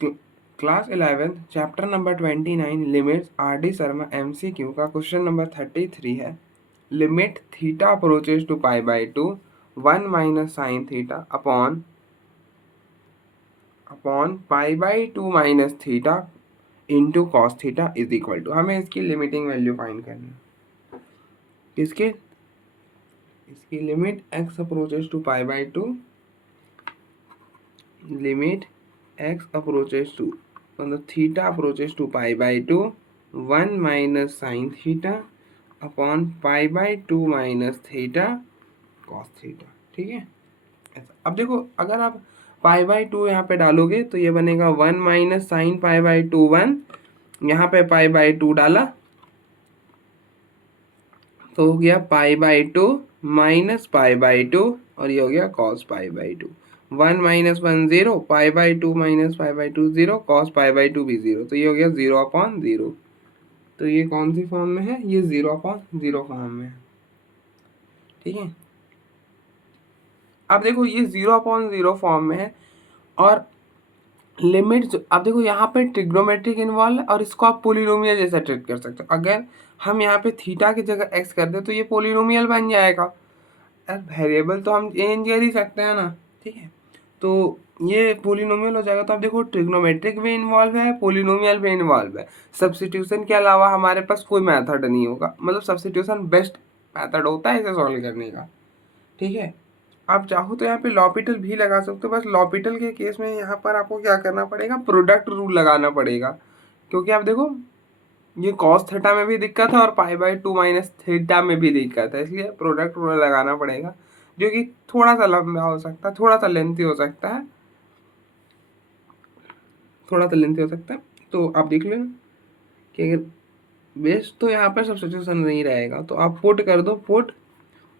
Class 11 chapter number 29 limits R D Sharma MCQ का question number 33 है। Limit theta approaches to pi by two 1 minus sine theta upon pi by two minus theta into cos theta is equal to, हमें इसकी limiting value find करनी है। किसके? इसकी limit x approaches to pi by two, limit x approaches to मतलब theta approaches to pi by two 1 minus sine theta upon pi by two minus theta cos theta. ठीक है, ऐसा। अब देखो, अगर आप पाई बाई टू यहाँ पे डालोगे तो ये बनेगा 1 minus sign pi by two 1, यहाँ पे पाई बाई टू डाला तो हो गया पाई by two minus pi by to, और ये हो गया cos pi by two. 1 minus 1 0, pi by two minus pi by to 0, cos pi by to भी 0, तो ये हो गया 0 अपॉन 0। तो ये कौन सी फॉर्म में है? ये 0 अपॉन 0 फॉर्म में है। ठीक है, अब देखो ये 0 अपॉन 0 फॉर्म में है, और लिमिट अब देखो यहाँ पे ट्रिग्नोमेट्रिक इन्वॉल्व है, और इसको आप पोलिनोमियल जैसा ट्रीट कर सकते हो। अगर हम यहाँ पे थीटा की जगह x कर दे तो ये पोलिनोमियल बन जाएगा। वेरिएबल तो हम चेंज कर ही सकते हैं ना। ठीक है, तो ये पोलिनोमियल हो जाएगा। तो आप देखो ट्रिग्नोमेट्रिक भी इन्वॉल्व है, पोलिनोमियल भी इन्वॉल्व है। सब्स्टिट्यूशन के अलावा हमारे पास कोई मेथड नहीं होगा, मतलब सब्स्टिट्यूशन बेस्ट मेथड होता है इसे सॉल्व करने का। ठीक है, आप चाहो तो यहाँ पे लॉपिटल भी लगा सकते हो, बस लॉपिटल के केस में यहाँ पर आपको क्या करना पड़ेगा? प्रोडक्ट रूल लगाना पड़ेगा, क्योंकि आप देखो ये कॉस थीटा में भी दिक्कत है और पाई बाई टू माइनस थीटा में भी दिक्कत है, इसलिए प्रोडक्ट रूल लगाना पड़ेगा, जो कि थोड़ा सा लंबा हो सकता है, थोड़ा सा लेंथी हो सकता है, तो आप देख लेना कि अगर बेस्ट तो यहाँ पर सब्स्टिट्यूशन नहीं रहेगा तो आप पुट कर दो, put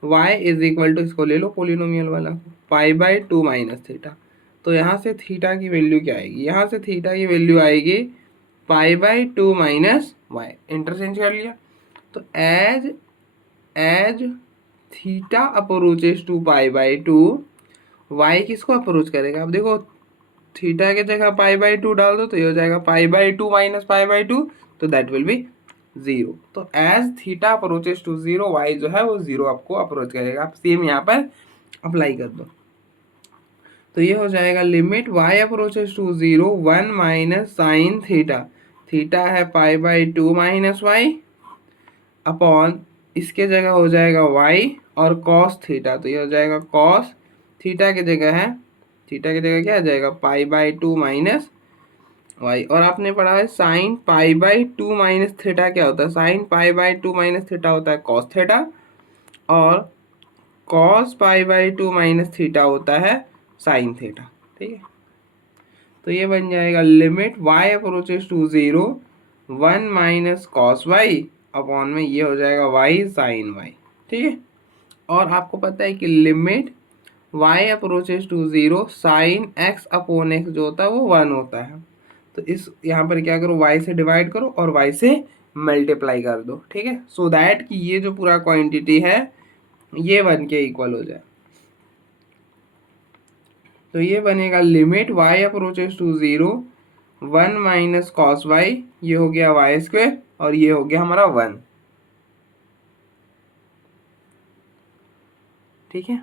y is equal to, इसको ले लो पोलिनोमियल वाला, pi by two minus theta. तो यहाँ से थीटा की वैल्यू क्या आएगी? यहाँ से थीटा की वैल्यू आएगी pi by two minus y, interchange कर लिया। तो as theta approaches to pi by two, y किसको अप्रोच करेगा? अब देखो थीटा की जगह पाई बाई टू डाल दो तो ये हो जाएगा pi by two minus pi by two, तो दैट विल बी 0। तो as theta approaches to 0, y जो है वो 0 आपको अप्रोच करेगा। आप सेम यहाँ पर अप्लाई कर दो, तो ये हो जाएगा limit y approaches to 0 1 minus sine theta, theta है pi by two minus y, upon इसके जगह हो जाएगा y और कॉस थीटा, तो ये हो जाएगा कॉस थीटा की जगह है, थीटा की जगह क्या आ जाएगा? Pi by two minus y. और आपने पढ़ा है sine pi by two minus theta क्या होता है? Sine pi by two minus theta होता है कॉस थीटा, और cos pi by two minus theta होता है साइन थीटा। ठीक है, तो ये बन जाएगा limit y approaches to 0 1 minus cos y, upon में ये हो जाएगा y साइन वाई। ठीक है, और आपको पता है कि limit y approaches to 0 sine x upon x जो होता है वो 1 होता है। तो इस यहाँ पर क्या करो? y से डिवाइड करो और y से मल्टीप्लाई कर दो। ठीक है, सो दैट कि ये जो पूरा क्वांटिटी है ये 1 के इक्वल हो जाए। तो ये बनेगा limit y approaches to 0 1 minus cos y, ये हो गया वाई स्क्वेयर, और ये हो गया हमारा 1। ठीक है,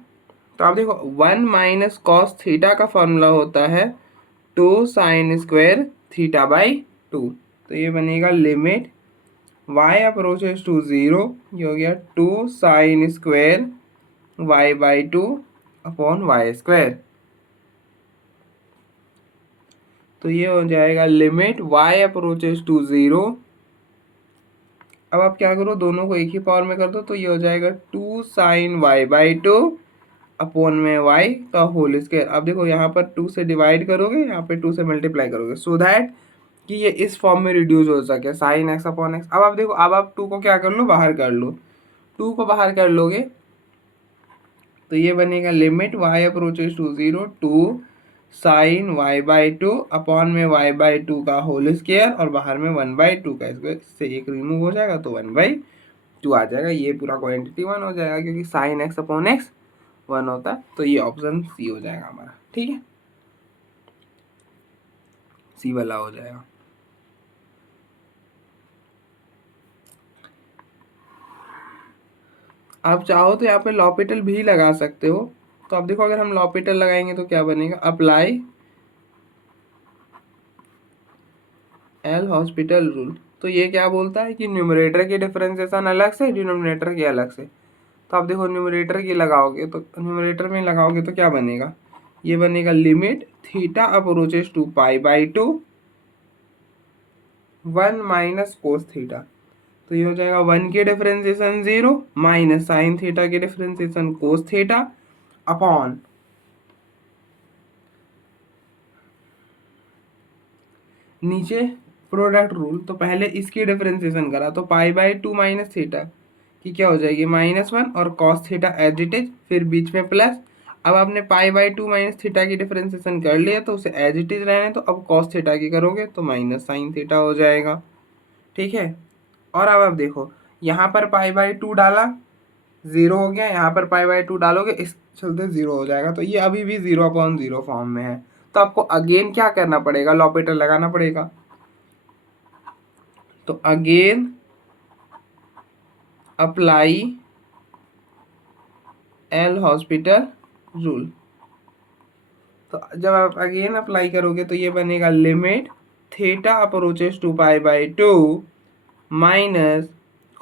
तो आप देखो 1 माइनस कॉस थीटा का फॉर्मूला होता है 2 साइन स्क्वायर थीटा बाई 2। तो ये बनेगा लिमिट y अप्रोचेज टू 0, ये हो गया 2 sine square y by 2 upon y square. तो ये हो जाएगा लिमिट y अप्रोचेज टू 0। अब आप क्या करो? दोनों को एक ही पावर में कर दो, तो ये हो जाएगा 2 sine y by two upon में y का होल स्क्वायर। अब देखो यहाँ पर 2 से डिवाइड करोगे, यहाँ पे 2 से मल्टीप्लाई करोगे, सो दैट कि ये इस फॉर्म में रिड्यूस हो सके, साइन एक्स अपॉन एक्स। अब आप देखो, अब आप 2 को क्या कर लो? बाहर कर लो। 2 को बाहर कर लोगे तो ये बनेगा limit y approaches to 0 2 sine y by two upon में वाई बाई टू का होल स्क्वायर, और बाहर में 1 बाई टू का स्क्वायर, इससे एक रिमूव हो जाएगा तो 1 बाई टू आ जाएगा। ये पूरा क्वांटिटी 1 हो जाएगा, क्योंकि साइन एक्स अपॉन एक्स 1 होता है। तो ये ऑप्शन सी हो जाएगा हमारा। ठीक है, सी वाला हो जाएगा। आप चाहो तो यहाँ पे लॉपिटल भी लगा सकते हो। तो अब देखो अगर हम लॉपिटल लगाएंगे तो क्या बनेगा, अप्लाई एल हॉस्पिटल रूल। तो ये क्या बोलता है कि न्यूमरेटर की डिफरेंशिएशन अलग से, डिनोमिनेटर की अलग से। तो आप देखो न्यूमरेटर की लगाओगे तो न्यूमरेटर में लगाओगे तो क्या बनेगा, ये बनेगा limit theta approaches to pi by two 1 minus cos theta. तो ये हो जाएगा 1 की डिफरेंशिएशन 0 माइनस साइन थीटा की डिफरेंशिएशन कोस थीटा अपॉन नीचे प्रोडक्ट रूल। तो पहले इसकी डिफरेंशिएशन करा तो pi by two minus theta की क्या हो जाएगी -1 और cos theta as it is, फिर बीच में प्लस। अब आपने pi by two minus theta की डिफरेंशिएशन कर लिया तो उसे एज इट इज रहने, तो अब कॉस थीटा की करोगे तो माइनस साइन थीटा हो जाएगा। ठीक है। और अब आप देखो यहाँ पर पाई बाई टू डाला 0 हो गया, यहाँ पर पाई बाई टू डालोगे इस चलते 0 हो जाएगा। तो ये अभी भी 0/0 फॉर्म में है। तो आपको अगेन क्या करना पड़ेगा, लॉपिटल लगाना पड़ेगा। तो again apply L hospital rule. तो जब आप अगेन अप्लाई करोगे तो ये बनेगा limit theta approaches to pi by two minus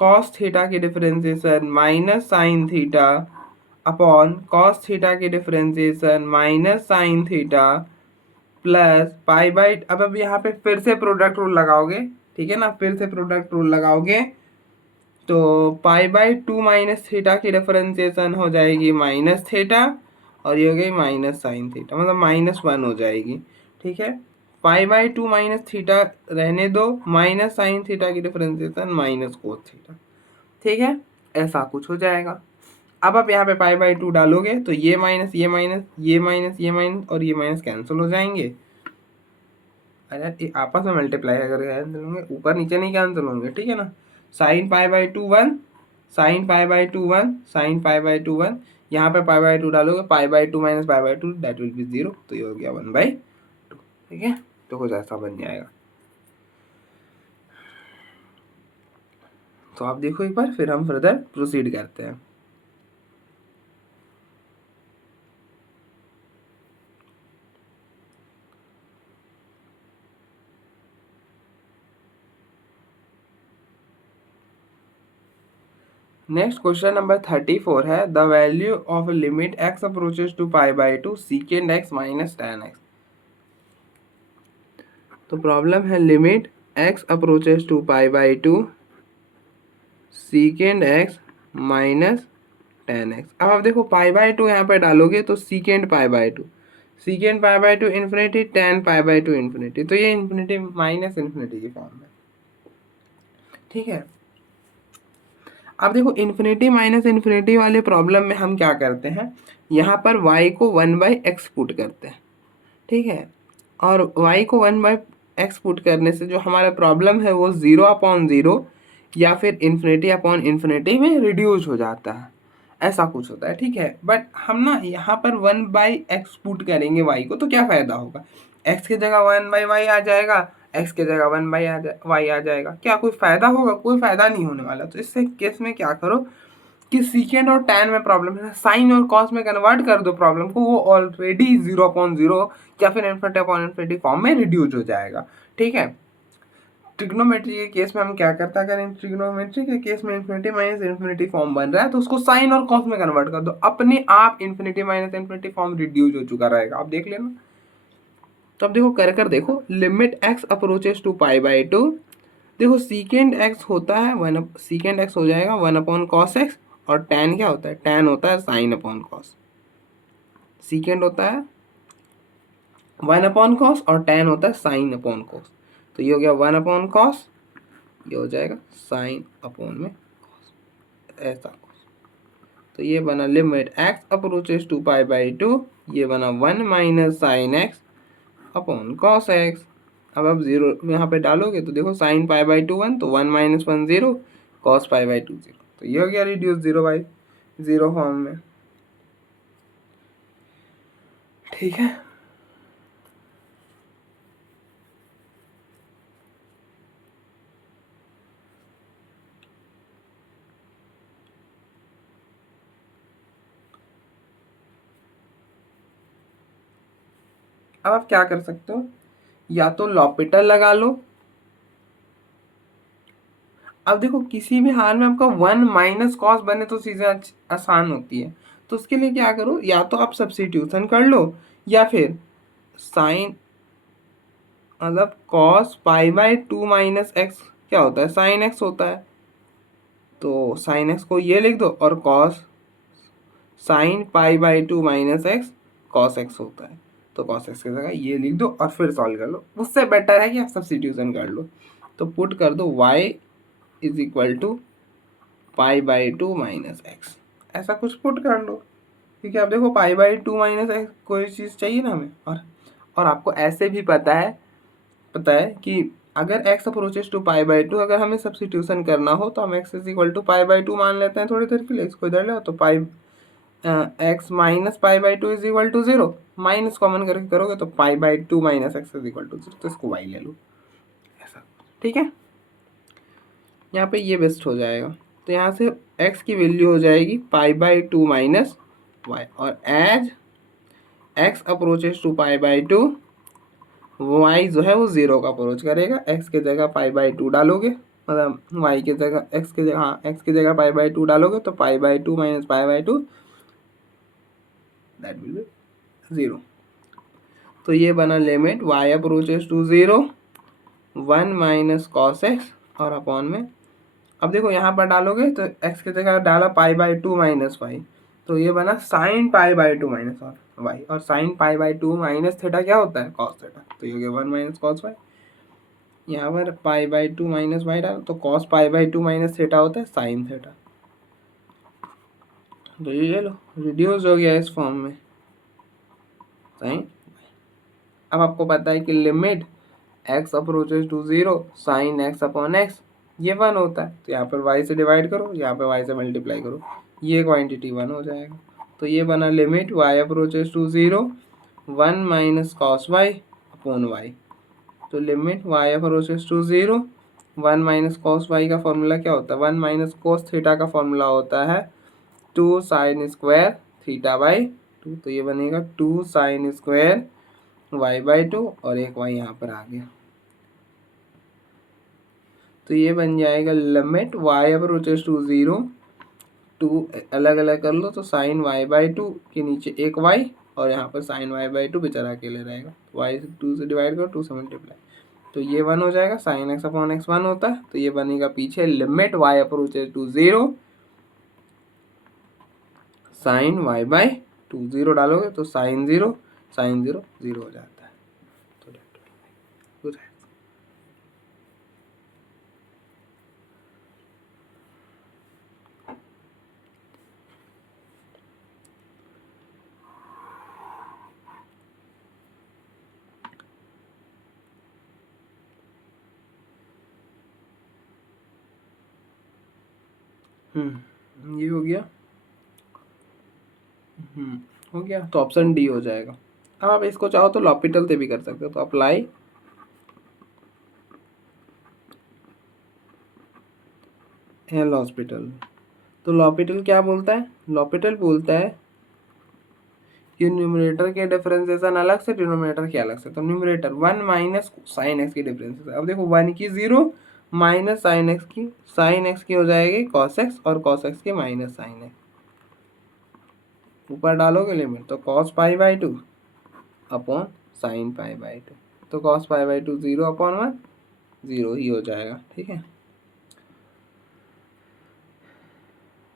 cos theta की differentiation minus sine theta upon cos theta की differentiation minus sine theta plus pi by. अब यहाँ पे फिर से प्रोडक्ट रूल लगाओगे, ठीक है ना, फिर से प्रोडक्ट रूल लगाओगे तो pi by two minus theta की डिफरेंशिएशन हो जाएगी माइनस थीटा और ये हो गई माइनस साइन थीटा, मतलब -1 हो जाएगी। ठीक है। Pi by two minus theta रहने दो, माइनस साइन थीटा की डिफरेंशिएशन माइनस कोस थीटा। ठीक है, ऐसा कुछ हो जाएगा। अब आप यहाँ पे पाई बाई टू डालोगे तो ये माइनस ये माइनस ये माइनस ये माइनस और ये माइनस कैंसिल हो जाएंगे। अरे ये आपस में मल्टीप्लाई अगर कैंसिल होंगे, ऊपर नीचे नहीं कैंसिल होंगे। ठीक है ना। Sign pi by two 1, sign pi by two 1, sign pi by two 1, यहाँ पे पाई बाई टू डालोगे, पाई by two minus pi by to that will be 0, तो ये हो गया 1/2। ठीक है, तो कुछ ऐसा बन जाएगा। तो आप देखो एक बार, फिर हम फर्दर प्रोसीड करते हैं। नेक्स्ट क्वेश्चन नंबर 34 है, the value of limit x approaches to pi by two secant x minus tan x। तो प्रॉब्लम है limit x approaches to pi by two secant x minus tan x। अब आप देखो पाई by to यहाँ पे डालोगे तो सीकेंड पाई by two, सीकेंड pi by to infinity, ten pi by to infinity, तो ये इन्फिनिटी माइनस इन्फिनिटी की फॉर्म में। ठीक है। अब देखो इन्फिनिटी माइनस इन्फिनिटी वाले प्रॉब्लम में हम क्या करते हैं, यहाँ पर y को 1/x पुट करते हैं। ठीक है। और y को 1/x पुट करने से जो हमारा प्रॉब्लम है वो 0/0 या फिर इन्फिनिटी में रिड्यूस हो जाता है, ऐसा कुछ होता है। ठीक है। बट हम ना यहाँ पर 1/x पुट करेंगे y को तो क्या फ़ायदा होगा, x की जगह 1/y आ जाएगा, x की जगह 1/y आ जाएगा। क्या कोई फ़ायदा होगा, कोई फ़ायदा नहीं होने वाला। तो इससे केस में क्या करो कि सीकेंड और टैन में प्रॉब्लम है, साइन और कॉस में कन्वर्ट कर दो प्रॉब्लम को, वो ऑलरेडी 0/0 या फिर इन्फिनिटी फॉर्म में रिड्यूस हो जाएगा। ठीक है। ट्रिग्नोमेट्री के केस में हम क्या करते हैं, अगर ट्रिग्नोमेट्री के केस में इन्फिनिटी माइनस इन्फिनिटी फॉर्म बन रहा है तो उसको साइन और कॉस में कन्वर्ट कर दो, अपने आप infinity minus infinity form reduce हो चुका रहेगा। आप देख लेना। तो अब देखो कर देखो, limit x approaches to pi by two, देखो सीकेंड x होता है सीकेंड x हो जाएगा 1/cos x, और tan क्या होता है, tan होता है sin/cos। सीकेंड होता है 1/cos और tan होता है sin/cos। तो ये हो गया 1/cos, ये हो जाएगा sin/में cos, ऐसा cos। तो ये बना limit x approaches to pi by two, ये बना 1 minus sine x upon cos x. अब 0 यहाँ पे डालोगे तो देखो साइन पाई बाई टू 1, तो 1 minus 1 0, cos pi by to 0, तो ये हो गया रिड्यूस 0/0 फॉर्म में। ठीक है। अब आप क्या कर सकते हो, या तो लॉपिटल लगा लो। अब देखो किसी भी हाल में आपका 1 माइनस कॉस बने तो चीज़ें आसान होती है। तो उसके लिए क्या करो, या तो आप सब्स्टिट्यूशन कर लो, या फिर साइन, मतलब cos pi by 2 minus x क्या होता है, साइन एक्स होता है। तो साइन एक्स को ये लिख दो, और cos sine pi by 2 minus x cos x होता है। तो कॉस एक्स की जगह ये लिख दो और फिर सॉल्व कर लो। उससे बेटर है कि आप सब्स्टिट्यूशन कर लो। तो पुट कर दो y is equal to pi by 2 minus x, ऐसा कुछ पुट कर लो। क्योंकि आप देखो पाई बाई 2 माइनस एक्स कोई चीज़ चाहिए ना हमें। और आपको ऐसे भी पता है कि अगर x approaches to pi by 2, अगर हमें सब्स्टिट्यूशन करना हो तो हम x is equal to pi by 2 मान लेते हैं थोड़ी देर के लिए। इसको इधर ले, तो pi x minus pi by 2 is equal to 0, minus common करके करोगे तो pi by 2 minus x is equal to 0, तो इसको y ले लो ऐसा। ठीक है, यहाँ पे ये बेस्ट हो जाएगा। तो यहाँ से x की वैल्यू हो जाएगी पाई बाई 2 माइनस वाई, और as x approaches to pi by 2 y जो है वो 0 का अप्रोच करेगा। x की जगह पाई बाई 2 डालोगे, मतलब y की जगह x की जगह, हाँ x की जगह पाई बाई 2 डालोगे तो pi by 2 minus pi by 2 that will be 0। तो ये बना limit y approaches to 0 1 minus cos x और अपॉन में, अब देखो यहाँ पर डालोगे तो x की जगह डाला पाई बाई 2 माइनस वाई, तो ये बना sine pi by 2 minus y, और sine pi by 2 minus theta क्या होता है, कॉस थीटा। तो ये हो गया 1 माइनस कॉस वाई। यहाँ पर पाई बाई 2 माइनस वाई डाल, तो cos pi by 2 minus theta होता है साइन थीटा। तो ये लो रिड्यूस हो गया इस फॉर्म में साइन। अब आपको पता है कि limit x approaches to 0 sine x upon x ये 1 होता है। तो यहाँ पर y से डिवाइड करो, यहाँ पर y से मल्टीप्लाई करो, ये क्वांटिटी 1 हो जाएगा। तो ये बना limit y approaches to 0 1 minus cos y upon y. तो limit y approaches to 0 1 minus cos y का फॉर्मूला क्या होता है, 1 माइनस कॉस थीटा का फॉर्मूला होता है 2 साइन स्क्वायर थीटा बाई 2। तो ये बनेगा 2 साइन स्क्वायर y बाई 2 और एक y यहाँ पर आ गया। तो ये बन जाएगा लिमिट y अप्रोचेस टू 0 2 अलग अलग कर लो, तो साइन y बाई 2 के नीचे एक y और यहाँ पर साइन y बाई 2 बेचारा अकेले रहेगा। y से 2 से डिवाइड करो, 2 से मल्टीप्लाई, तो ये 1 हो जाएगा। साइन एक्स अपॉन एक्स 1 होता है, तो ये बनेगा पीछे limit y approaches to 0 sine y by 2, 0 डालोगे तो साइन 0 0 हो जाता है। तो हो जाएगा। ये हो गया। हो गया, तो ऑप्शन डी हो जाएगा। अब आप इसको चाहो तो लॉपिटल से भी कर सकते हो। तो अप्लाई एल हॉस्पिटल। तो लॉपिटल क्या बोलता है, लॉपिटल बोलता है कि न्यूमरेटर के डिफरेंशिएशन अलग से, डिनोमिनेटर के अलग से। तो न्यूमरेटर 1 माइनस साइन एक्स की डिफरेंशिएशन, अब देखो 1 की 0 माइनस साइन एक्स की हो जाएगी कॉस एक्स, और कॉस एक्स की माइनस साइन एक्स। ऊपर डालोगे लिमिट, तो cos pi by 2 upon sine pi by 2, तो कॉस पाई बाई 2 0 अपॉन 1 0 ही हो जाएगा। ठीक है,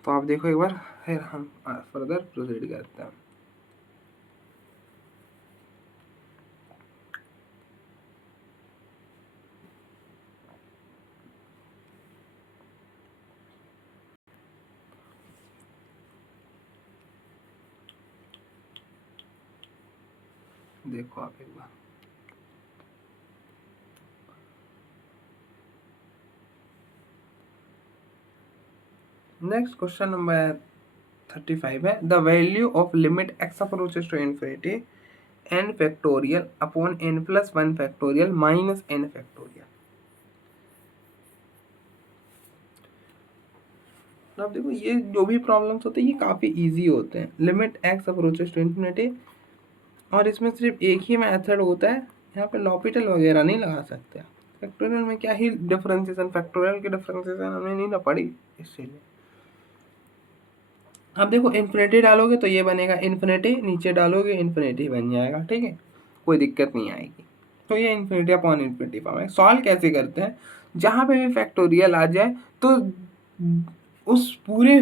तो आप देखो एक बार, फिर हम फर्दर प्रोसीड करते हैं। देखो आप एक बार, नेक्स्ट क्वेश्चन नंबर 35 है, the value of limit x approaches to infinity n factorial upon n plus 1 factorial minus n factorial. अब देखो ये जो भी प्रॉब्लम्स होते हैं ये काफ़ी इजी होते हैं। Limit x approaches to infinity और इसमें सिर्फ एक ही मेथड होता है, यहाँ पे लॉपिटल वगैरह नहीं लगा सकते। फैक्टोरियल में क्या ही डिफरेंशिएशन, फैक्टोरियल की डिफरेंशिएशन हमें नहीं ना पड़ी, इसीलिए। अब देखो इन्फिनिटी डालोगे तो ये बनेगा इन्फिनिटी, नीचे डालोगे इन्फिनिटी बन जाएगा, ठीक है, कोई दिक्कत नहीं आएगी। तो ये इन्फिनिटी अपॉन इन्फिनिटी फॉर्म है। सॉल्व कैसे करते हैं, जहाँ पे भी फैक्टोरियल आ जाए तो उस पूरे,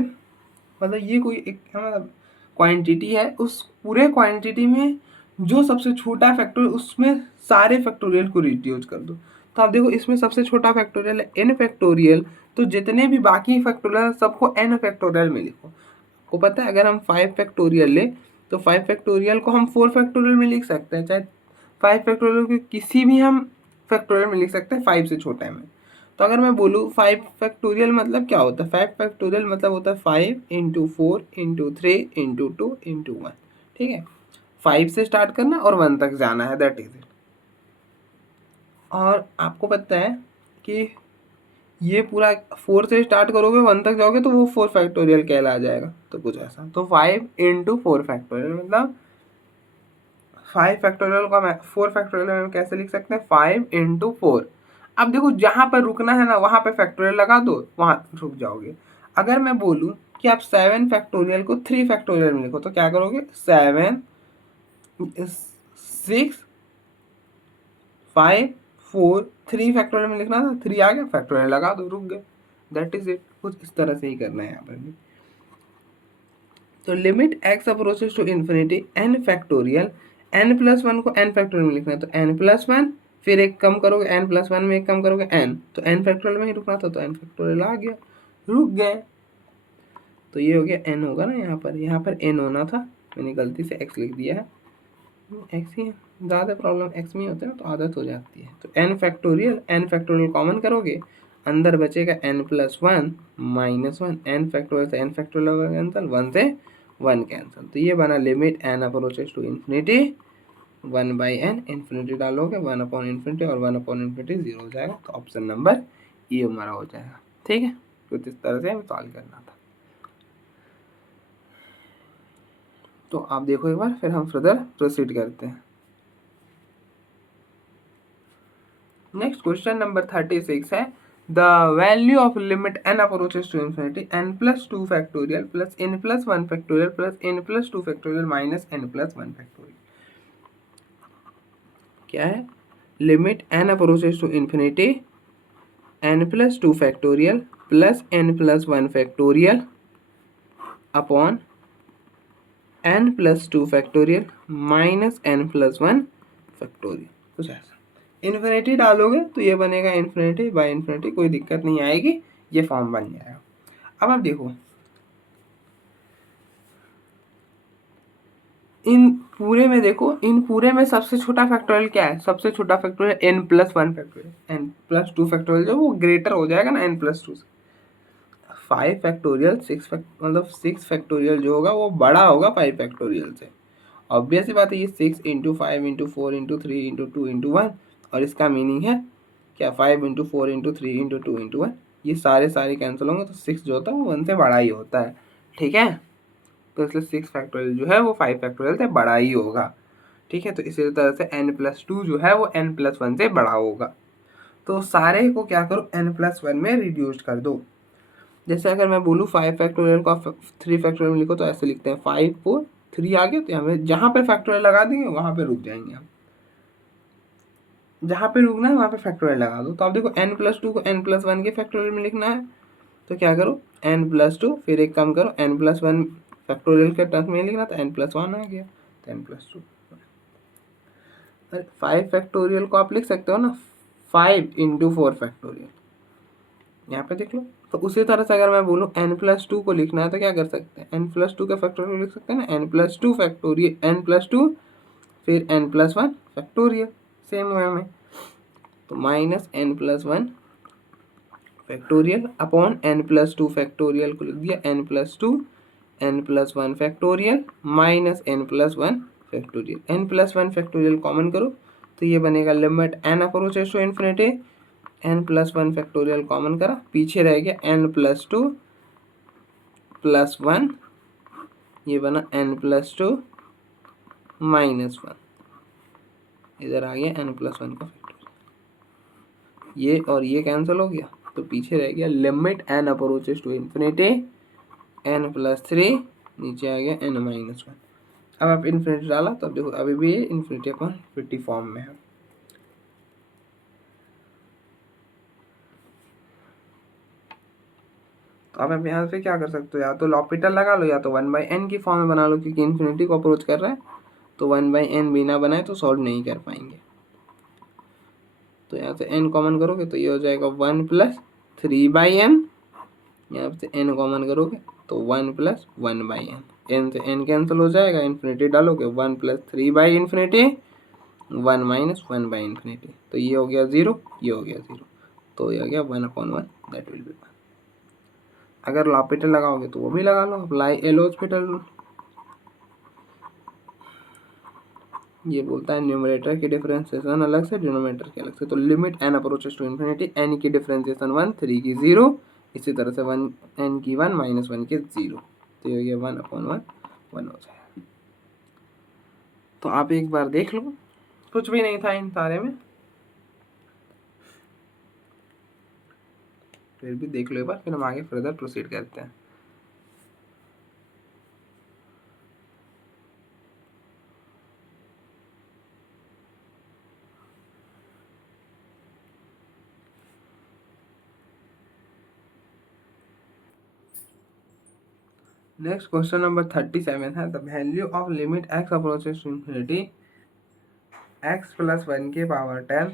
मतलब ये कोई एक मतलब क्वांटिटी है, उस पूरे क्वांटिटी में जो सबसे छोटा फैक्टोरियल, उसमें सारे फैक्टोरियल को रिड्यूस कर दो। तो आप देखो इसमें सबसे छोटा फैक्टोरियल है n फैक्टोरियल, तो जितने भी बाकी फैक्टोरियल सबको n फैक्टोरियल में लिखो। आपको पता है अगर हम 5 फैक्टोरियल ले तो 5 फैक्टोरियल को हम 4 फैक्टोरियल में लिख सकते हैं, चाहे 5 फैक्टोरियल को किसी भी हम फैक्टोरियल में लिख सकते हैं 5 से छोटा में। तो अगर मैं बोलूँ 5 फैक्टोरियल मतलब क्या होता है, 5 फैक्टोरियल मतलब होता है 5 इंटू 4 इंटू 3 इंटू 2 इंटू 1, ठीक है। 5 से स्टार्ट करना और 1 तक जाना है, दैट इज इट। और आपको पता है कि ये पूरा 4 से स्टार्ट करोगे 1 तक जाओगे तो वो 4 फैक्टोरियल कहला जाएगा, तो कुछ ऐसा। तो 5 इंटू 4 फैक्टोरियल मतलब 5 फैक्टोरियल का 4 फैक्टोरियल में कैसे लिख सकते हैं, 5 इंटू 4। अब देखो जहाँ पर रुकना है ना वहाँ पे फैक्टोरियल लगा दो, वहाँ रुक जाओगे। अगर मैं बोलूँ कि आप 7 फैक्टोरियल को 3 फैक्टोरियल में लिखो तो क्या करोगे, 7 6 5 4 3 फैक्टोरियल में लिखना था, 3 आ गया, फैक्टोरियल लगा दो, रुक गए, दैट इज इट। कुछ इस तरह से ही करना है यहाँ पर भी। तो limit x approaches to infinity n factorial, n plus 1 को n फैक्टोरियल में लिखना है, तो n प्लस 1, फिर एक कम करोगे n प्लस 1 में एक कम करोगे n, तो n फैक्टोरियल में ही रुकना था, तो n फैक्टोरियल आ गया, रुक गए। तो ये हो गया n होगा ना, यहाँ पर n होना था, मैंने गलती से x लिख दिया है, x ही है, ज़्यादा प्रॉब्लम x में होता है ना तो आदत हो जाती है। तो n फैक्टोरियल कॉमन करोगे, अंदर बचेगा n plus 1 minus 1, n factorial से n फैक्टोरियल कैंसिल, 1 से 1 कैंसिल। तो ये बना limit n approaches to infinity 1 by n, infinity डालोगे 1 अपॉन इन्फिनिटी और 1 अपॉन इन्फिनिटी 0 हो जाएगा, तो ऑप्शन नंबर ये हमारा हो जाएगा, ठीक है। कुछ इस तरह से हमें सॉल्व करना था। तो आप देखो एक बार, फिर हम फर्दर प्रोसीड करते हैं। नेक्स्ट क्वेश्चन नंबर 36 है, the value of limit n approaches to infinity n plus 2 factorial plus n plus 1 factorial plus n plus 2 factorial minus n plus 1 factorial. क्या है, limit n approaches to infinity n plus 2 factorial plus n plus 1 factorial upon n plus 2 factorial minus n plus 1 factorial, कुछ ऐसा। Infinity डालोगे तो ये बनेगा infinity by infinity, कोई दिक्कत नहीं आएगी, ये फॉर्म बन जाएगा। अब आप देखो इन पूरे में, देखो इन पूरे में सबसे छोटा फैक्टोरियल क्या है, सबसे छोटा factorial n plus 1 factorial, n plus 2 factorial जो वो ग्रेटर हो जाएगा ना n प्लस 2 से। 5 फैक्टोरियल 6 मतलब 6 फैक्टोरियल जो होगा वो बड़ा होगा 5 फैक्टोरियल से, ऑब्वियस ही बात है। ये 6 into 5 into 4 into 3 into 2 into 1, और इसका मीनिंग है क्या, 5 इंटू 4 इंटू 3 इंटू 2 इंटू 1, ये सारे कैंसिल होंगे, तो 6 जो होता है वो 1 से बड़ा ही होता है, ठीक है। तो इसलिए 6 फैक्टोरियल जो है वो 5 फैक्टोरियल से बड़ा ही होगा, ठीक है। तो इसी तरह से n प्लस 2 जो है वो n प्लस 1 से बड़ा होगा। तो सारे को क्या करो, n प्लस 1 में रिड्यूस कर दो। जैसे अगर मैं बोलूँ 5 फैक्टोरियल को 3 फैक्टोरियल में लिखो तो ऐसे लिखते हैं, 5 4 3 आ गया, तो यहाँ पे जहाँ पे फैक्टोरियल लगा देंगे वहाँ पे रुक जाएंगे हम, जहाँ पे रुकना है वहाँ पे फैक्टोरियल लगा दो। तो आप देखो n प्लस 2 को n प्लस 1 के फैक्टोरियल में लिखना है, तो क्या करो n प्लस 2, फिर एक काम करो n प्लस 1 फैक्टोरियल के टर्म में लिखना, तो n प्लस 1 आ गया, तो n प्लस 2। 5 फैक्टोरियल को आप लिख सकते हो ना 5 इंटू 4 फैक्टोरियल, यहाँ पे देख लो। तो उसी तरह से अगर मैं बोलूँ n प्लस 2 को लिखना है तो क्या कर सकते हैं, n प्लस 2 का फैक्टोरियल लिख सकते हैं ना, n plus 2 factorial, n plus 2 फिर n plus 1 factorial, same way में। तो minus n plus 1 factorial upon n plus 2 factorial को लिख दिया n plus 2 n plus 1 factorial minus n plus 1 factorial. n plus 1 factorial common करो तो ये बनेगा limit n approaches to infinity, n plus 1 factorial common करा, पीछे रह गया n प्लस 2 प्लस 1, ये बना n प्लस 2 -1, इधर आ गया n+1 का फैक्टर, ये और ये कैंसिल हो गया, तो पीछे रह गया limit n approaches to infinity n+3, नीचे आ गया n-1। अब आप इन्फिनिटी डाला तो देखो अभी भी ये इन्फिनिटी अपॉन इन्फिनिटी फॉर्म में है। तो अब यहाँ से क्या कर सकते हो, या तो लॉपिटल लगा लो या तो 1/n की फॉर्म में बना लो, क्योंकि इन्फिनिटी को अप्रोच कर रहा है तो 1/n बिना बनाए तो सॉल्व नहीं कर पाएंगे। तो यहाँ से n कॉमन करोगे तो ये हो जाएगा 1+3/n, यहाँ से n कॉमन करोगे तो 1+1/n, n से n कैंसिल हो जाएगा, इन्फिनिटी डालोगे 1+3/∞, 1-1/∞, तो ये हो गया 0, ये हो गया 0, तो ये हो गया 1/1, दैट विल बी 1। अगर लॉपिटल लगाओगे तो वो भी लगा लो, अप्लाई एल हॉस्पिटल रूल। ये बोलता है न्यूमरेटर की डिफरेंशिएशन अलग से, डिनोमिनेटर की अलग से। तो limit n approaches to infinity, n की डिफरेंशिएशन 1, 3 की 0, इसी तरह से 1 n की 1 -1 की 0, तो ये हो गया 1/1 1 हो जाएगा। तो आप एक बार देख लो, कुछ भी नहीं था इन सारे में, फिर भी देख लो एक बार, फिर हम आगे फर्दर प्रोसीड करते हैं। नेक्स्ट क्वेश्चन नंबर 37 है, the value of limit x approaches to infinity x+1 की पावर 10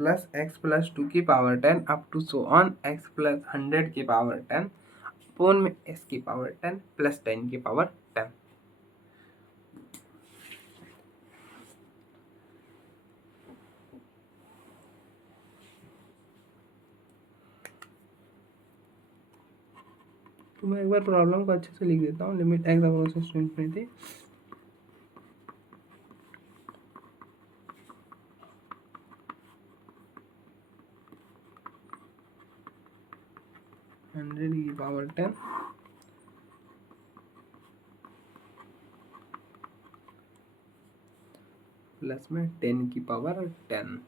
प्लस x+2 की power 10 up to so on x+100 की पावर 10 अपोन में s की पावर 10 प्लस 10 की पावर 10। तो मैं एक बार प्रॉब्लम को अच्छे से लिख देता हूँ। Limit x approaches to infinity hundred की पावर 10 प्लस में 10 की पावर 10।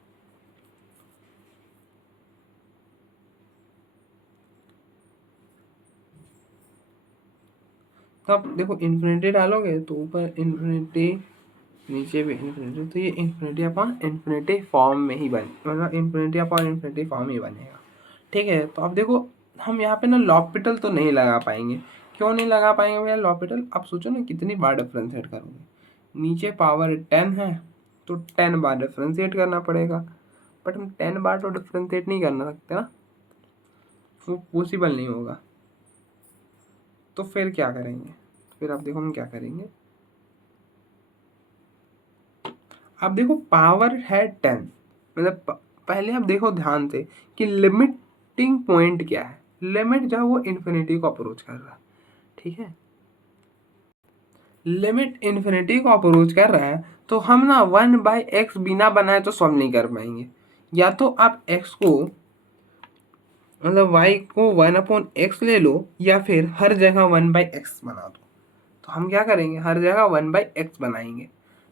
तो आप देखो इन्फिनिटी डालोगे तो ऊपर इन्फिनिटी, नीचे भी इन्फिनिटी, तो ये इन्फिनिटी अपॉन इन्फिनिटी फॉर्म में ही मतलब इन्फिनिटी अपॉन इन्फिनिटी फॉर्म ही बनेगा। ठीक है, तो अब देखो हम यहाँ पे ना लॉपिटल तो नहीं लगा पाएंगे। क्यों नहीं लगा पाएंगे भैया लॉपिटल? आप सोचो ना कितनी बार डिफ्रेंशिएट करोगे। नीचे पावर 10 है तो 10 बार डिफ्रेंशिएट करना पड़ेगा, बट हम 10 बार तो डिफ्रेंशिएट नहीं करना सकते ना, वो पॉसिबल नहीं होगा। तो फिर क्या करेंगे? फिर आप देखो हम क्या करेंगे। अब देखो पावर है 10, मतलब पहले आप देखो ध्यान से कि लिमिटिंग पॉइंट क्या है। लिमिट जो है वो इन्फिनिटी को अप्रोच कर रहा है, ठीक है। लिमिट इन्फिनिटी को अप्रोच कर रहा है तो हम ना 1/x बिना बनाए तो सॉल्व नहीं कर पाएंगे। या तो आप x को मतलब y को 1/x ले लो, या फिर हर जगह 1/x बना दो। तो हम क्या करेंगे, हर जगह 1/x बनाएंगे,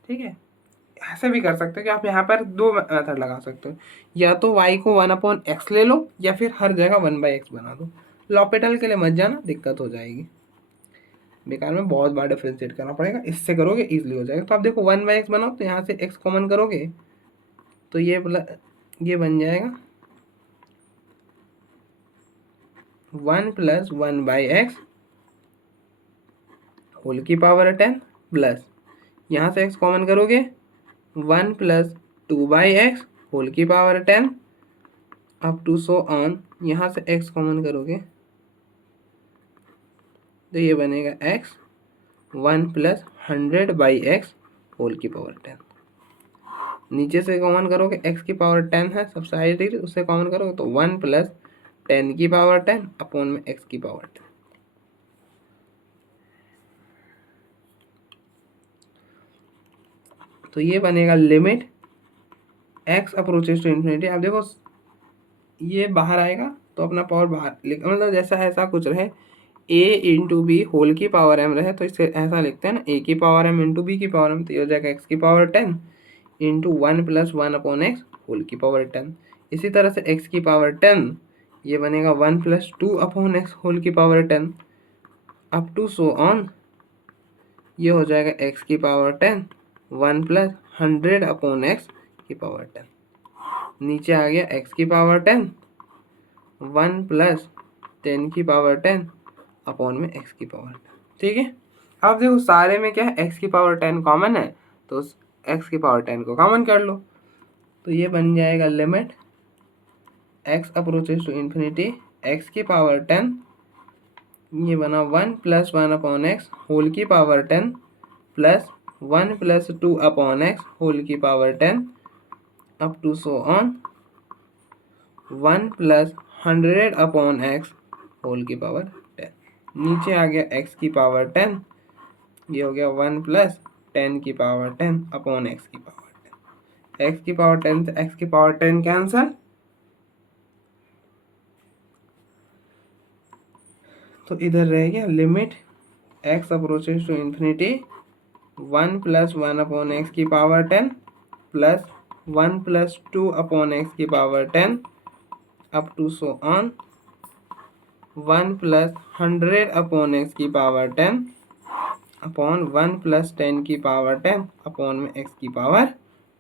ठीक है। ऐसे भी कर सकते हो कि आप यहाँ पर दो मेथड लगा सकते हो, या तो y को 1/x ले लो या फिर हर जगह 1/x बना दो। लॉपिटल के लिए मत जाना, दिक्कत हो जाएगी, बेकार में बहुत बार डिफ्रेंशिएट करना पड़ेगा। इससे करोगे इजीली हो जाएगा। तो आप देखो 1/x बनाओ तो यहाँ से x कॉमन करोगे तो ये बन जाएगा 1+1/x होल की पावर 10 प्लस यहाँ से x कॉमन करोगे 1+2/x होल की power 10 up to so on, यहाँ से x कॉमन करोगे तो ये बनेगा x 1+100/x होल की पावर 10। नीचे से कॉमन करोगे x की पावर 10 है सब साइड, उससे कॉमन करोगे तो 1+10 की पावर 10 अपॉन में x की पावर 10। तो ये बनेगा limit x approaches to infinity. अब देखो ये बाहर आएगा तो अपना पावर बाहर, मतलब जैसा ऐसा कुछ रहे ए इंटू बी होल की पावर m रहे तो इसे ऐसा लिखते हैं ना, ए की पावर m इंटू बी की पावर m, तो ये हो जाएगा एक्स की power 10 into 1 plus 1 upon x whole की पावर 10। इसी तरह से एक्स की पावर 10 ये बनेगा 1 प्लस 2 अपॉन एक्स होल की power 10 up to so on. ये हो जाएगा एक्स की पावर 10 1 प्लस 100 अपॉन एक्स की पावर 10। नीचे आ गया एक्स की पावर 10 1 प्लस 10 की पावर 10 अपॉन में एक्स की पावर 10। ठीक है, अब देखो सारे में क्या है, एक्स की पावर 10 कॉमन है तो एक्स की पावर 10 को कॉमन कर लो, तो ये बन जाएगा limit x approaches to infinity x की पावर 10, ये बना 1 प्लस 1 अपॉन एक्स होल की power 10 plus 1 plus 2 upon x whole की power 10 up to so on 1 plus 100 upon x whole की पावर 10। नीचे आ गया एक्स की पावर 10, ये हो गया 1 प्लस 10 की पावर 10 अपॉन एक्स की पावर 10। एक्स की पावर 10 से एक्स की पावर 10 कैंसल, तो इधर रह गया limit x approaches to infinity 1 plus 1 upon x की power 10 plus 1 plus 2 upon x की power 10 up to so on 1 plus 100 upon x की पावर 10 अपॉन 1 प्लस 10 की पावर 10 अपॉन में एक्स की पावर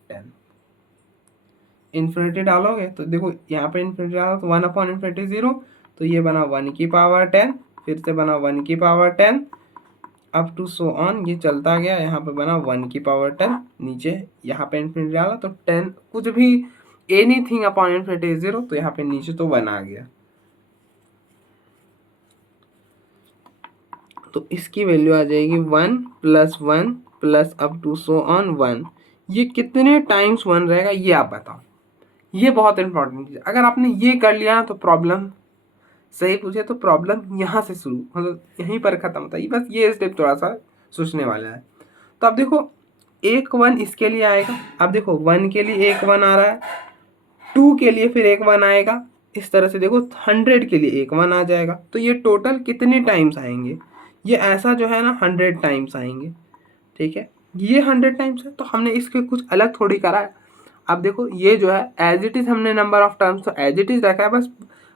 10। इन्फिनिटी डालोगे तो देखो यहाँ पे इन्फिनिटी डालो तो 1 अपॉन इन्फिनिटी 0, तो ये बना 1 की पावर 10, फिर से बना 1 की power 10 up to so on, ये चलता गया, यहाँ पे बना 1 की पावर 10, नीचे यहाँ पे इन्फिनिटी डाला तो 10 कुछ भी एनीथिंग अपॉन इन्फिनिटी 0, तो यहाँ पे नीचे तो 1 आ गया, तो इसकी वैल्यू आ जाएगी 1 plus 1 plus up to so on 1। ये कितने टाइम्स 1 रहेगा ये आप बताओ, ये बहुत इंपॉर्टेंट चीज़। अगर आपने ये कर लिया ना तो प्रॉब्लम सही पूछे तो प्रॉब्लम यहाँ से शुरू, मतलब यहीं पर ख़त्म होता है, बस ये स्टेप थोड़ा सा सोचने वाला है। तो अब देखो एक 1 इसके लिए आएगा, अब देखो 1 के लिए एक 1 आ रहा है, 2 के लिए फिर एक 1 आएगा, इस तरह से देखो 100 के लिए एक 1 आ जाएगा, तो ये टोटल कितने टाइम्स आएंगे, ये ऐसा जो है ना 100 टाइम्स आएंगे। ठीक है, ये 100 टाइम्स है तो हमने इसके कुछ अलग थोड़ी करा है। अब देखो ये जो है एज इट इज़ हमने नंबर ऑफ टर्म्स तो एज इट इज़ रखा है, बस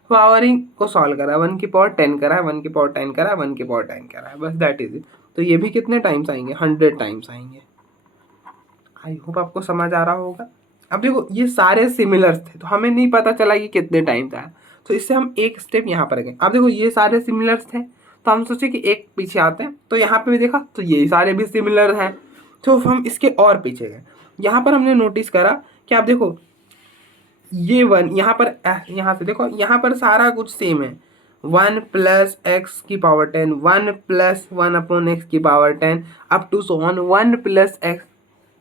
पावरिंग को सॉल्व करा है, 1 की पावर 10 करा है, 1 की पावर 10 करा है, 1 की पावर 10 करा है, बस दैट इज इट। तो ये भी कितने टाइम्स आएंगे, 100 टाइम्स आएंगे। आई होप आपको समझ आ रहा होगा। अब देखो ये सारे सिमिलर्स थे तो हमें नहीं पता चला कि कितने टाइम्स आया, तो इससे हम एक स्टेप यहाँ पर गए। अब देखो ये सारे सिमिलर्स थे तो हम सोचे कि एक पीछे आते हैं, तो यहाँ पे भी देखा तो ये सारे भी सिमिलर हैं, तो हम इसके और पीछे गए। यहाँ पर हमने नोटिस करा कि आप देखो ये 1 यहाँ पर, यहाँ से देखो यहाँ पर सारा कुछ सेम है, 1 प्लस एक्स की पावर 10, 1 प्लस 1 अपॉन एक्स की power 10 up to so on 1 plus x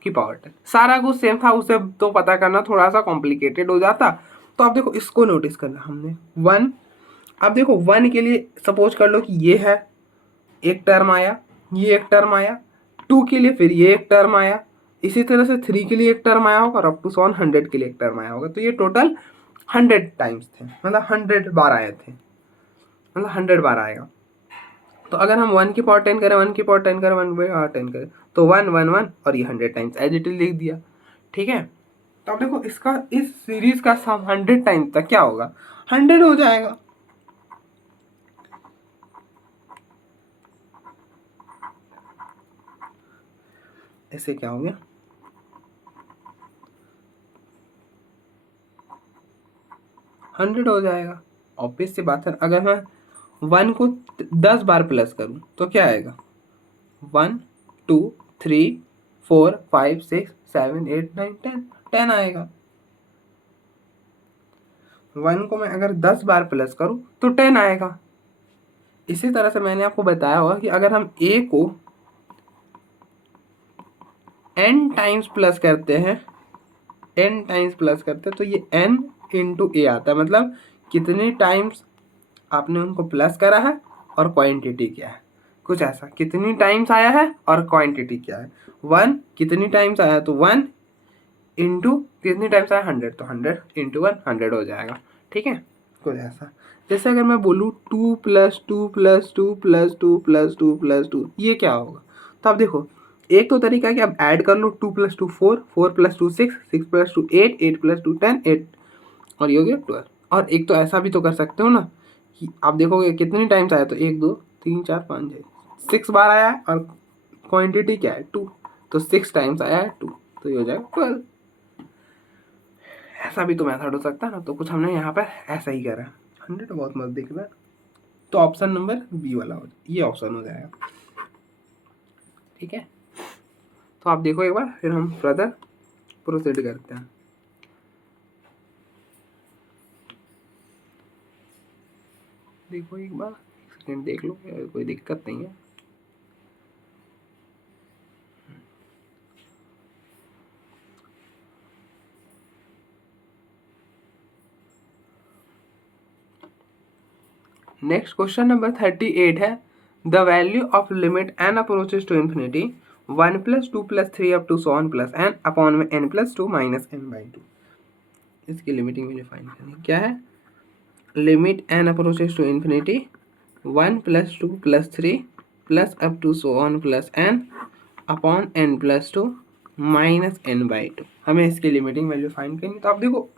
की पावर 10, सारा कुछ सेम था। उसे तो पता करना थोड़ा सा कॉम्प्लिकेटेड हो जाता, तो अब देखो इसको नोटिस करना हमने 1। अब देखो 1 के लिए सपोज कर लो कि ये है एक टर्म आया, ये एक टर्म आया, 2 के लिए फिर ये एक टर्म आया, इसी तरह से 3 के लिए एक टर्म आया होगा और अप टू सो ऑन 100 के लिए एक टर्म आया होगा, तो ये टोटल 100 टाइम्स थे, मतलब 100 बार आए थे, मतलब 100 बार आएगा। तो अगर हम 1 की पावर 10 करें, 1 की पावर 10 करें, 1 की पावर 10 करें, तो 1 1 1 और ये 100 टाइम्स एज इट इज लिख दिया। ठीक है, तो अब देखो इसका इस सीरीज का सम 100 टाइम्स तक क्या होगा, 100 हो जाएगा। ऐसे क्या हो गया, 100 हो जाएगा। ऑब्वियस सी बात है, अगर मैं 1 को 10 बार प्लस करूं तो क्या आएगा, 1 2 3 4 5 6 7 8 9 10 10 आएगा। 1 को मैं अगर 10 बार प्लस करूं तो 10 आएगा। इसी तरह से मैंने आपको बताया हुआ कि अगर हम a को n टाइम्स प्लस करते हैं, n टाइम्स प्लस करते हैं तो ये n इंटू ए आता है, मतलब कितने टाइम्स आपने उनको प्लस करा है और क्वांटिटी क्या है, कुछ ऐसा, कितनी टाइम्स आया है और क्वांटिटी क्या है। 1 कितनी टाइम्स आया तो 1 इंटू कितनी टाइम्स आया 100, तो 100 इंटू 1 100 हो जाएगा। ठीक है, कुछ ऐसा। जैसे अगर मैं बोलूँ 2+2+2+2+2+2 ये क्या होगा? तो आप देखो, एक तो तरीका है कि आप ऐड कर लो, 2+2 4, 4+2 6, 6+2 8, 8+2 10, 8 और ये हो गया 12। और एक तो ऐसा भी तो कर सकते हो ना कि आप देखोगे कितने टाइम्स आया, तो 1 2 3 4 5 6 6 बार आया है और क्वांटिटी क्या है 2, तो 6 टाइम्स आया है 2, तो ये हो जाएगा 12। ऐसा भी तो मेथड हो सकता है ना, तो कुछ हमने यहाँ पर ऐसा ही करा। 100 बहुत मत देखना, तो ऑप्शन नंबर बी वाला हो, ये ऑप्शन हो जाएगा। ठीक है, तो आप देखो एक बार, फिर हम फर्दर प्रोसीड करते हैं। देखो एक बार, एक सेकेंड देख लो, कोई दिक्कत नहीं है। नेक्स्ट क्वेश्चन नंबर 38 है, the value of limit n approaches to infinity 1+2+3 up to so on plus n upon में n+2 माइनस n/2। इसकी लिमिटिंग वैल्यू फाइंड करनी क्या है? Limit n approaches to infinity 1+2+3 plus up to so on plus n upon n+2 minus n/2। हमें इसकी limiting value find करनी। तो आप देखो,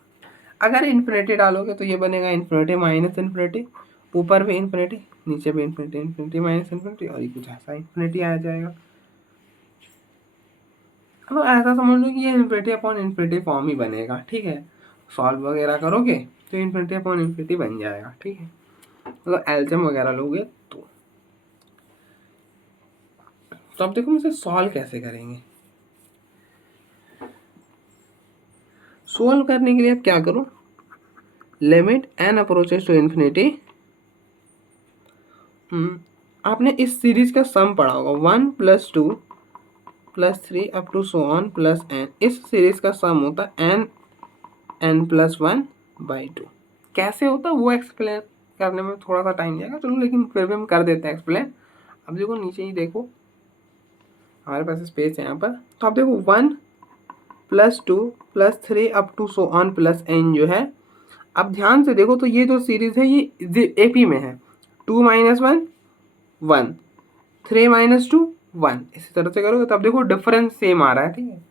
अगर इन्फिनिटी डालोगे तो ये बनेगा इन्फिनिटी माइनस इन्फिनिटी, ऊपर भी इन्फिनिटी, नीचे भी इन्फिनिटी, इन्फिनिटी माइनस इन्फिनिटी, और ये कुछ ऐसा इन्फिनिटी आ जाएगा। तो ऐसा समझ लो कि ये इन्फिनिटी अपॉन इन्फिनिटी फॉर्म ही बनेगा। ठीक है, सॉल्व वगैरह करोगे तो इन्फिनिटी अपॉन इन्फिनिटी बन जाएगा। ठीक है, मतलब एल्जेम वगैरह लोगे तो अब देखो हम इसे सॉल्व कैसे करेंगे। सॉल्व करने के लिए आप क्या करो, limit n approaches to infinity, आपने इस सीरीज का सम पढ़ा होगा 1+2+3 up to so on plus n. इस सीरीज का सम होता है n+1/2। कैसे होता है वो एक्सप्लेन करने में थोड़ा सा टाइम जाएगा, चलो लेकिन फिर भी हम कर देते हैं एक्सप्लेन। अब देखो नीचे ही देखो, हमारे पास स्पेस है यहाँ पर, तो आप देखो 1+2+3 up to so on plus n जो है, अब ध्यान से देखो तो ये जो सीरीज है ये एपी में है। 2-1 1, 3-2 1, इसी तरह से करोगे तो अब देखो डिफरेंस सेम आ रहा है। ठीक है,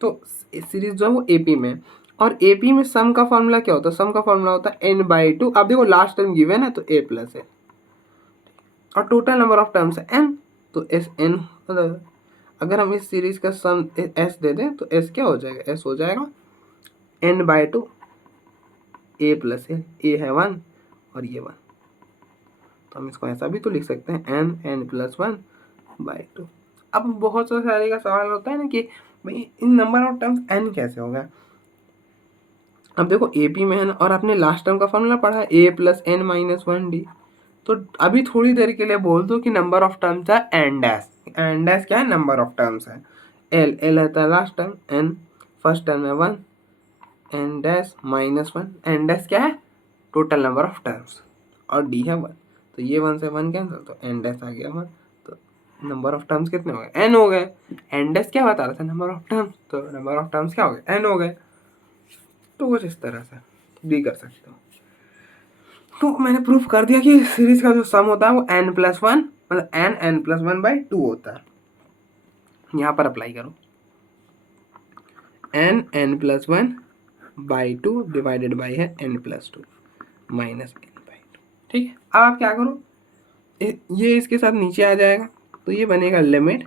तो सीरीज जो है वो एपी में, और एपी में सम का फॉर्मूला क्या होता है? सम का फॉर्मूला होता है n/2। अब देखो लास्ट टर्म गिवन है तो a प्लस है, और टोटल नंबर ऑफ टर्म्स है n, तो एस n। अगर हम इस सीरीज का सम s दे दें तो s क्या हो जाएगा? s हो जाएगा n/2 a प्लस है, a है 1 और ये 1, तो हम इसको ऐसा भी तो लिख सकते हैं n+1/2। अब बहुत सारे का सवाल होता है ना कि भाई इन नंबर ऑफ टर्म्स n कैसे होगा। अब देखो ए पी में है ना, और आपने लास्ट टर्म का फॉर्मूला पढ़ा a+n-1d, तो अभी थोड़ी देर के लिए बोल दो कि नंबर ऑफ टर्म्स है n डैश। n डैश क्या है? नंबर ऑफ टर्म्स है। l रहता है last term, n first term है 1, n डैश -1, n डैश क्या है? टोटल नंबर ऑफ टर्म्स, और d है 1, तो ये 1 से 1 कैंसिल, तो n डैश आ गया 1, तो नंबर ऑफ टर्म्स कितने हो गए? n हो गए। n डैश क्या बता रहा था? नंबर ऑफ टर्म्स, तो नंबर ऑफ टर्म्स क्या हो गए? n हो गए। तो कुछ इस तरह से भी कर सकते हो। तो मैंने प्रूफ कर दिया कि सीरीज का जो सम होता है वो n+1 मतलब n+1/2 होता है। यहाँ पर अप्लाई करो, n+1/2 डिवाइडेड बाई है n+2 माइनस n/2। ठीक है, अब आप क्या करो, ये इसके साथ नीचे आ जाएगा, तो ये बनेगा limit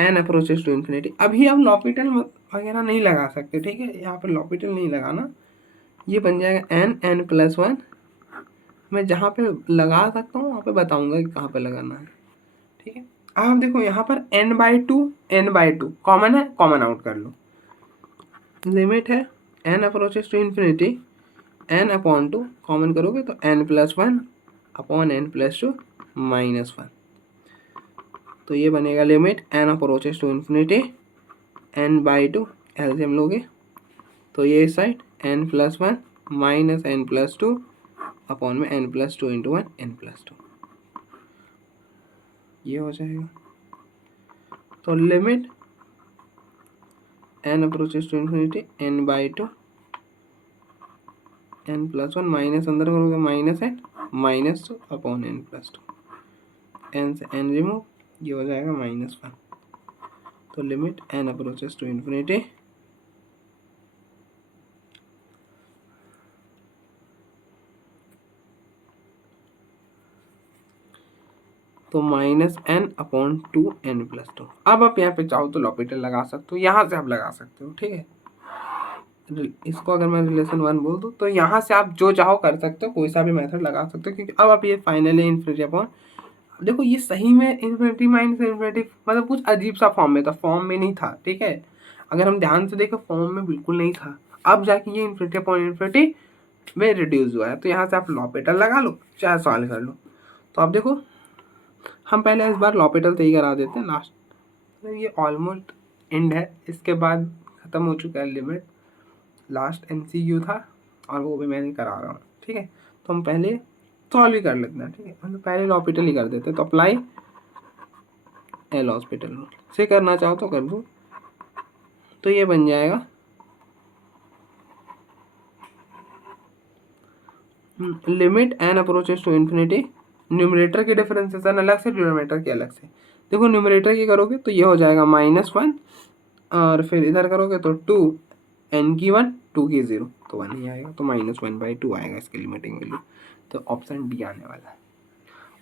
n approaches to infinity. अभी आप लॉपिटल वगैरह नहीं लगा सकते। ठीक है, यहाँ पर लॉपिटल नहीं लगाना, ये बन जाएगा n+1। मैं जहाँ पे लगा सकता हूँ वहाँ पे बताऊंगा कि कहाँ पे लगाना है। ठीक है, आप देखो यहाँ पर n/2 कॉमन है, कॉमन आउट कर लो। लिमिट है n approaches to infinity, n/2 common करोगे तो n+1 अपॉन n+2 -1, तो ये बनेगा limit n approaches to infinity n/2, LCM लोगे तो ये इस side n+1 minus n+2 upon में n+2 इंटू 1 n+2, ये हो जाएगा। तो limit n approaches to infinity n/2 n plus one minus अंदर करोगे minus n minus two upon n plus two, एन से एन रिमूव, ये हो जाएगा -1। तो limit n approaches to infinity तो -n/2n+2। अब आप यहाँ पे चाहो तो लॉपिटल लगा सकते हो, यहाँ से आप लगा सकते हो, ठीक है। इसको अगर मैं रिलेशन 1 बोल दूँ तो यहाँ से आप जो चाहो कर सकते हो, कोई सा भी मेथड लगा सकते हो, क्योंकि अब आप ये फाइनली इन्फिनिटी अपॉन, देखो ये सही में इन्फिनिटी माइनस इन्फिनिटी मतलब कुछ अजीब सा फॉर्म में था, फॉर्म में नहीं था, ठीक है। अगर हम ध्यान से देखें फॉर्म में बिल्कुल नहीं था, अब जाके ये इन्फिनिटी अपॉन इन्फिनिटी में रिड्यूस हुआ है। तो यहाँ से आप लॉपिटल लगा लो चाहे सॉल्व कर लो। तो आप देखो हम पहले इस बार लॉपिटल तय करा देते हैं लास्ट, तो ये ऑलमोस्ट एंड है, इसके बाद ख़त्म हो चुका है लिमिट, लास्ट एमसीक्यू था और वो भी मैं करा रहा हूँ, ठीक है। तो हम पहले सॉल्व ही कर लेते हैं, ठीक है, मतलब पहले लॉपिटल ही कर देते हैं। तो अप्लाई एल हॉस्पिटल से करना चाहो तो कर दो, तो ये बन जाएगा limit n approaches to infinity, numerator की डिफरेंशिएशन अलग से, डिनोमिनेटर की अलग से। देखो न्यूमरेटर की करोगे तो ये हो जाएगा -1 और फिर इधर करोगे तो 2 n की 1 2 की 0 तो 1 ही आएगा, तो -1/2 आएगा इसकी लिमिटिंग वैल्यू। तो ऑप्शन डी आने वाला है।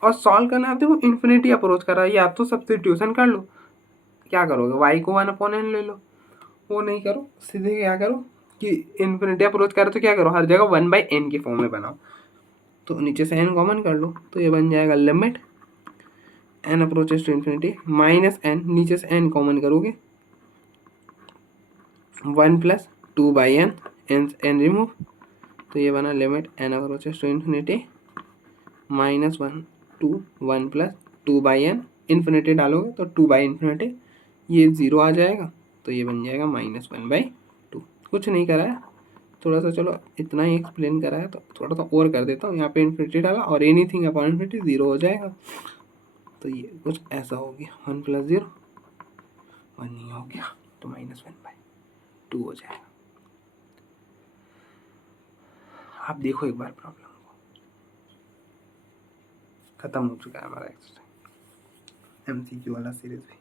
और सॉल्व करना है देखो इन्फिनिटी अप्रोच कर रहा है, या तो सब्स्टिट्यूशन कर लो, क्या करोगे y को 1/n ले लो, वो नहीं करो, सीधे क्या करो कि इन्फिनिटी अप्रोच करो तो क्या करो, हर जगह 1/n के फॉर्म में बनाओ। तो नीचे से n कॉमन कर लो, तो ये बन जाएगा limit n approaches to infinity -n, नीचे से n कॉमन करोगे 1 + 2/n, n रिमूव, तो ये बना limit n approaches to infinity -1 to 1 + 2/n, infinity डालोगे तो 2/∞, ये 0 आ जाएगा, तो ये बन जाएगा -1/2। कुछ नहीं करा है, थोड़ा सा चलो इतना ही एक्सप्लेन करा है, तो थोड़ा सा और कर देता हूँ। यहाँ पे इन्फिनिटी डाला और एनीथिंग अपॉन इन्फिनिटी 0 हो जाएगा, तो ये कुछ ऐसा हो गया, 1 + 0 1 ही हो गया, तो -1/2 हो जाएगा। आप देखो एक बार प्रॉब्लम को, खत्म हो चुका है हमारा एक्सरसाइज एमसीक्यू वाला सीरीज भी।